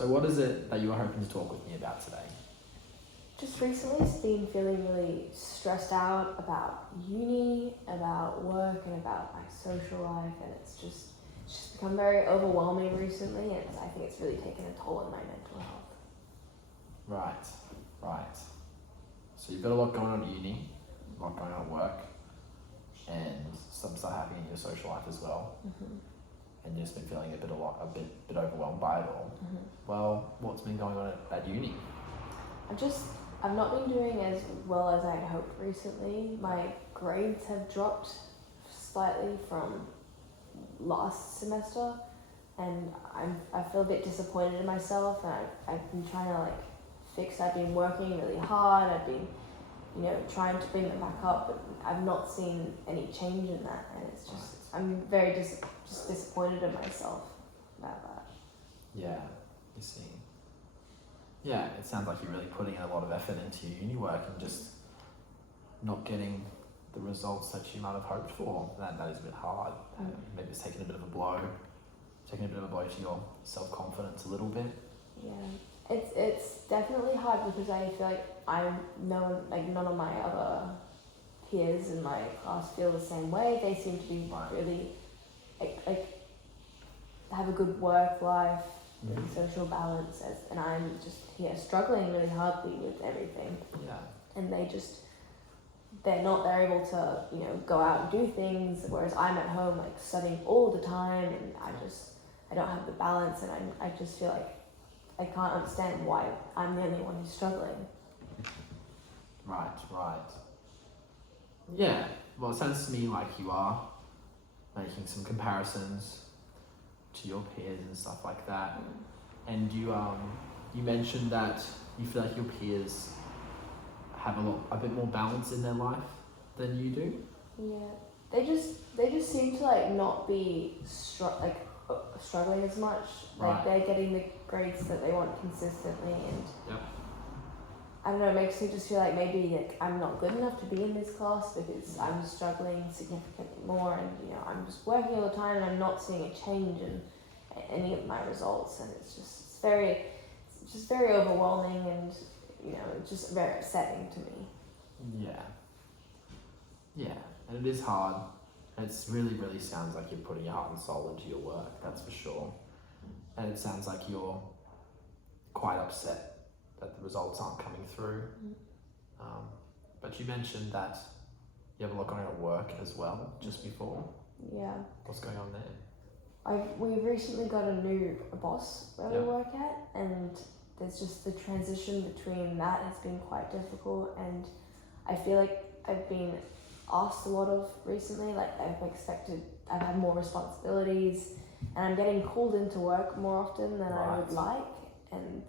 So what is it that you are hoping to talk with me about today? Just recently been feeling really stressed out about uni, about work, and about my social life, and it's just become very overwhelming recently, and I think it's really taken a toll on my mental health. Right. So you've got a lot going on at uni, a lot going on at work, and some stuff happening in your social life as well. Mm-hmm. And you've just been feeling a bit overwhelmed by it all. Mm-hmm. Well, what's been going on at uni? I've not been doing as well as I'd hoped recently. My grades have dropped slightly from last semester, and I feel a bit disappointed in myself, and I've been trying to fix. I've been working really hard. I've been trying to bring them back up, but I've not seen any change in that, and it's just I'm very just disappointed in myself about that. Yeah, you see. Yeah, it sounds like you're really putting in a lot of effort into your uni work and just not getting the results that you might have hoped for. That is a bit hard. Maybe it's taking a bit of a blow to your self-confidence a little bit. Yeah, it's definitely hard because I feel like none of my other peers in my class feel the same way. They seem to be really have a good work life, and social balance, and I'm just here struggling really hardly with everything. Yeah. And they're able to go out and do things, whereas I'm at home studying all the time, and I don't have the balance, and I just feel like I can't understand why I'm the only one who's struggling. Right. Yeah, well, it sounds to me like you are making some comparisons to your peers and stuff like that. And you mentioned that you feel like your peers have a bit more balance in their life than you do. Yeah, they just seem to not be struggling as much. Right. They're getting the grades that they want consistently, and Yep. I don't know, it makes me just feel like maybe I'm not good enough to be in this class because I'm struggling significantly more, and I'm just working all the time and I'm not seeing a change in any of my results, and it's just very overwhelming, and it's just very upsetting to me. Yeah, and it is hard. It's really sounds like you're putting your heart and soul into your work, that's for sure. And it sounds like you're quite upset that the results aren't coming through. But you mentioned that you have a lot going on at work as well, just before. Yeah. What's going on there? We've recently got a new boss where we work at, and there's just the transition between that has been quite difficult, and I feel like I've been asked a lot of recently, I've had more responsibilities, and I'm getting called into work more often than I would like, and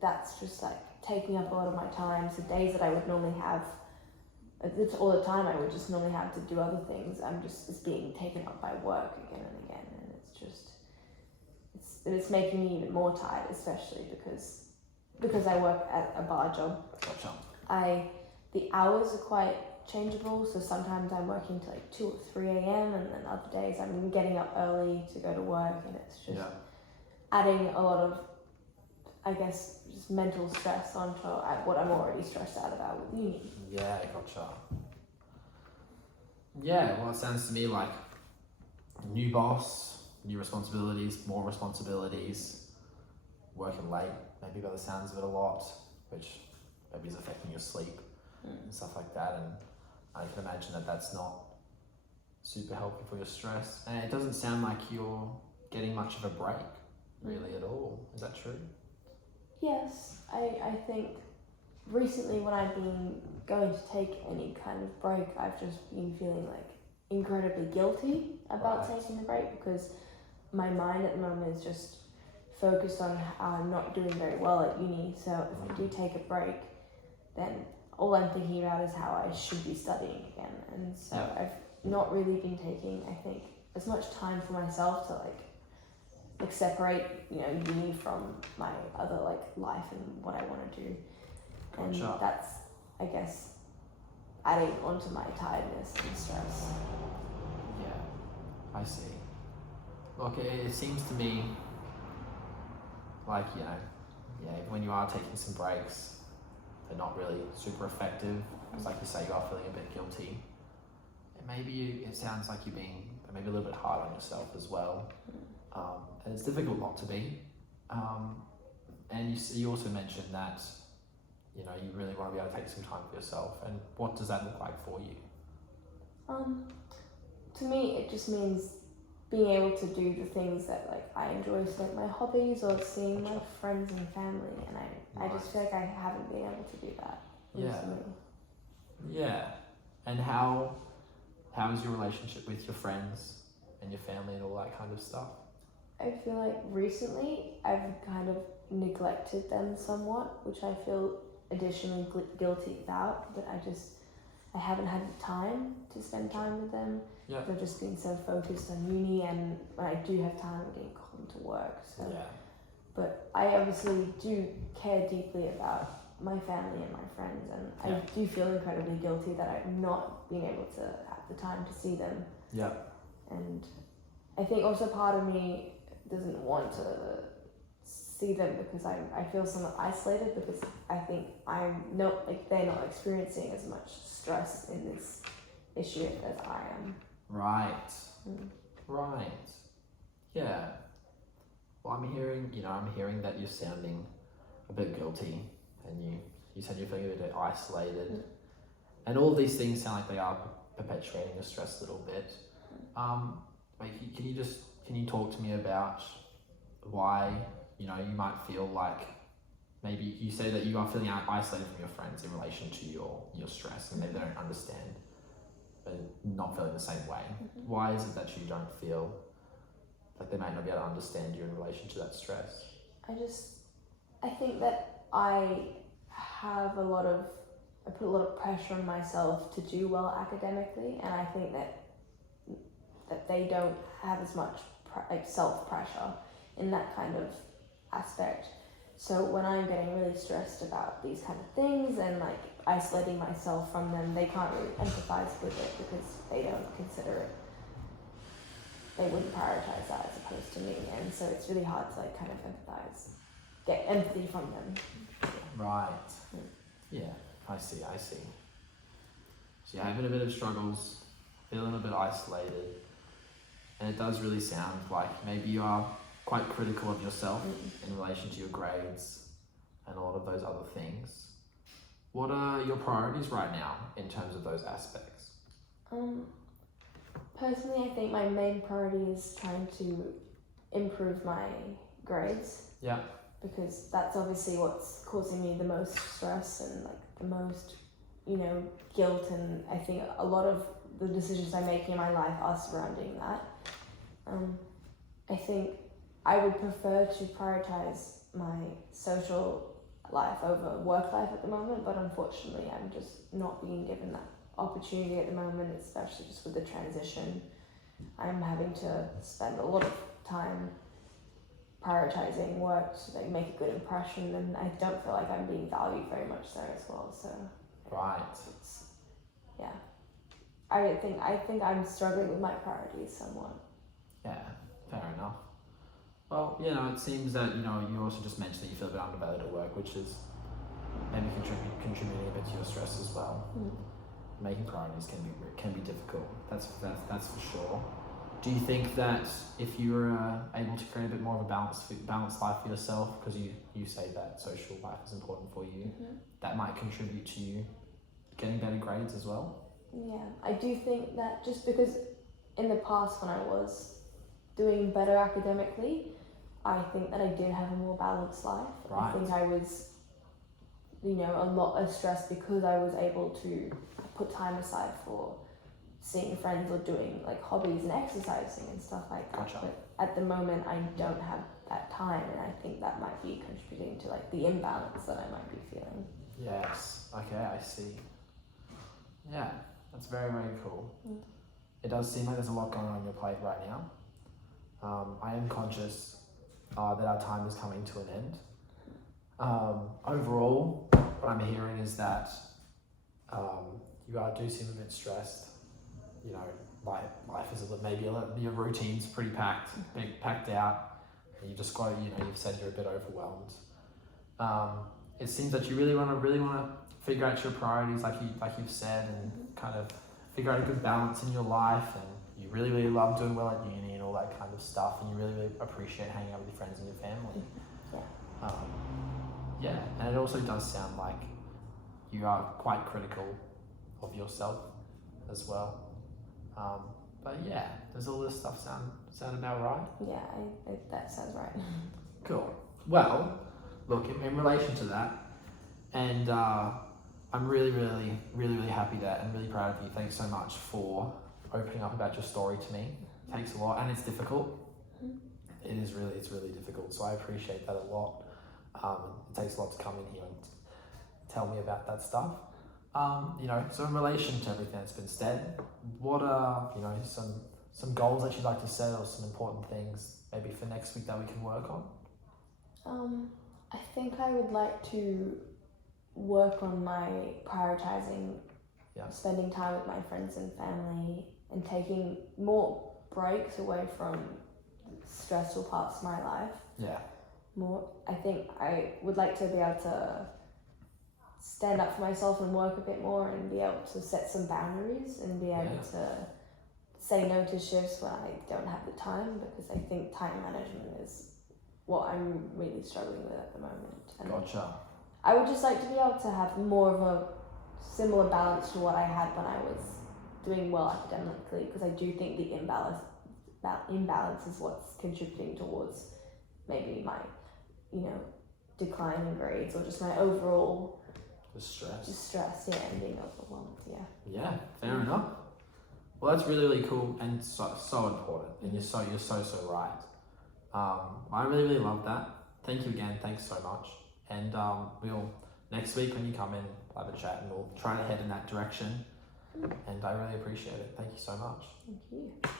that's just taking up a lot of my time. So days that I would normally have, it's all the time I would just normally have to do other things, it's being taken up by work again and again, and it's making me even more tired, especially because I work at a bar job. Gotcha. The hours are quite changeable, so sometimes I'm working till 2 or 3 a.m. and then other days I'm getting up early to go to work, and it's just adding a lot of, I guess, just mental stress onto what I'm already stressed out about with uni. Yeah, gotcha. Yeah, well, it sounds to me like new boss, new responsibilities, more responsibilities, working late, maybe by the sounds of it a lot, which maybe is affecting your sleep and stuff like that. And I can imagine that that's not super helpful for your stress. And it doesn't sound like you're getting much of a break, really, at all. Is that true? Yes, I think recently when I've been going to take any kind of break, I've just been feeling incredibly guilty about taking the break, because my mind at the moment is just focused on how I'm not doing very well at uni. So if I do take a break, then all I'm thinking about is how I should be studying again. And so I've not really been taking, I think, as much time for myself to separate uni from my other life and what I want to do. And that's, I guess, adding onto my tiredness and stress. Yeah, I see. Look, it seems to me like, when you are taking some breaks, they're not really super effective, because like you say, you are feeling a bit guilty. And maybe it sounds like you're being maybe a little bit hard on yourself as well. And it's difficult not to be. And you also mentioned that, you really want to be able to take some time for yourself. And what does that look like for you? To me, it just means being able to do the things that like I enjoy, so like my hobbies or seeing my friends and family, and I just feel like I haven't been able to do that recently. Yeah. And how is your relationship with your friends and your family and all that kind of stuff? I feel like recently I've kind of neglected them somewhat, which I feel additionally guilty about, but I haven't had the time to spend time with them. Yeah. I've just been so focused on uni, and when I do have time, I'm getting called into work. So. Yeah. But I obviously do care deeply about my family and my friends, and I do feel incredibly guilty that I've not been able to have the time to see them. Yeah. And I think also part of me doesn't want to see them because I feel somewhat isolated, because I think they're not experiencing as much stress in this issue as I am. Right. Right. Yeah. Well, I'm hearing that you're sounding a bit guilty, and you said you're feeling a bit isolated, and all these things sound like they are perpetuating your stress a little bit. Can you talk to me about why you might feel like maybe you say that you are feeling isolated from your friends in relation to your stress, and maybe they don't understand, but not feeling the same way. Why is it that you don't feel like they might not be able to understand you in relation to that stress? I think that I put a lot of pressure on myself to do well academically, and I think that they don't have as much self-pressure in that kind of aspect. So when I'm getting really stressed about these kind of things and like isolating myself from them, they can't really empathize with it because they don't consider it. They wouldn't prioritize that as opposed to me, and so it's really hard to like kind of empathize, get empathy from them. Right. Yeah, I see. So you're having a bit of struggles, feeling a bit isolated, and it does really sound like maybe you are quite critical of yourself in relation to your grades and a lot of those other things. What are your priorities right now in terms of those aspects? Personally, I think my main priority is trying to improve my grades. Yeah. Because that's obviously what's causing me the most stress and like the most, guilt, and I think a lot of the decisions I'm making in my life are surrounding that. I think I would prefer to prioritize my social life over work life at the moment, but unfortunately I'm just not being given that opportunity at the moment, especially just with the transition. I'm having to spend a lot of time prioritizing work to like make a good impression, and I don't feel like I'm being valued very much there as well. So right. I think I'm struggling with my priorities somewhat. Yeah, fair enough. Well, it seems that you also just mentioned that you feel a bit undervalued at work, which is maybe contributing a bit to your stress as well. Making priorities can be difficult. That's for sure. Do you think that if you were able to create a bit more of a balanced life for yourself, because you say that social life is important for you, that might contribute to you getting better grades as well? Yeah, I do think that just because in the past when I was doing better academically, I think that I did have a more balanced life. Right. I think I was, a lot less stressed because I was able to put time aside for seeing friends or doing like hobbies and exercising and stuff like that. Gotcha. But at the moment I don't have that time, and I think that might be contributing to like the imbalance that I might be feeling. Yes. Okay, I see. Yeah, that's very, very cool. It does seem like there's a lot going on your plate right now. I am conscious that our time is coming to an end. Overall, what I'm hearing is that you do seem a bit stressed. Life is maybe your routine's pretty packed out. You just got, you've said you're a bit overwhelmed. It seems that you really want to figure out your priorities, like you've said, and kind of figure out a good balance in your life. And you really, really love doing well at uni and all that kind of stuff. And you really, really appreciate hanging out with your friends and your family. Yeah. And it also does sound like you are quite critical of yourself as well. But yeah, does all this stuff sound about right? Yeah, that sounds right. Cool. Well, look, in relation to that, and I'm really, really, really, really happy that and really proud of you. Thanks so much for opening up about your story to me. It takes a lot, and it's difficult. It's really difficult. So I appreciate that a lot. It takes a lot to come in here and tell me about that stuff. So in relation to everything that's been said, what are, some goals that you'd like to set, or some important things maybe for next week that we can work on? I think I would like to work on my prioritizing, spending time with my friends and family, and taking more breaks away from stressful parts of my life. Yeah. I think I would like to be able to stand up for myself and work a bit more, and be able to set some boundaries and be able to say no to shifts when I don't have the time, because I think time management is what I'm really struggling with at the moment. And Gotcha. I would just like to be able to have more of a similar balance to what I had when I was doing well academically, because I do think the imbalance is what's contributing towards maybe my, decline in grades, or just my overall stress, and being overwhelmed. Yeah, fair enough. Well, that's really, really cool and so important, and you're so right. I really, really love that. Thank you again. Thanks so much. And we'll next week when you come in, we'll have a chat, and we'll try to head in that direction. And I really appreciate it. Thank you so much. Thank you.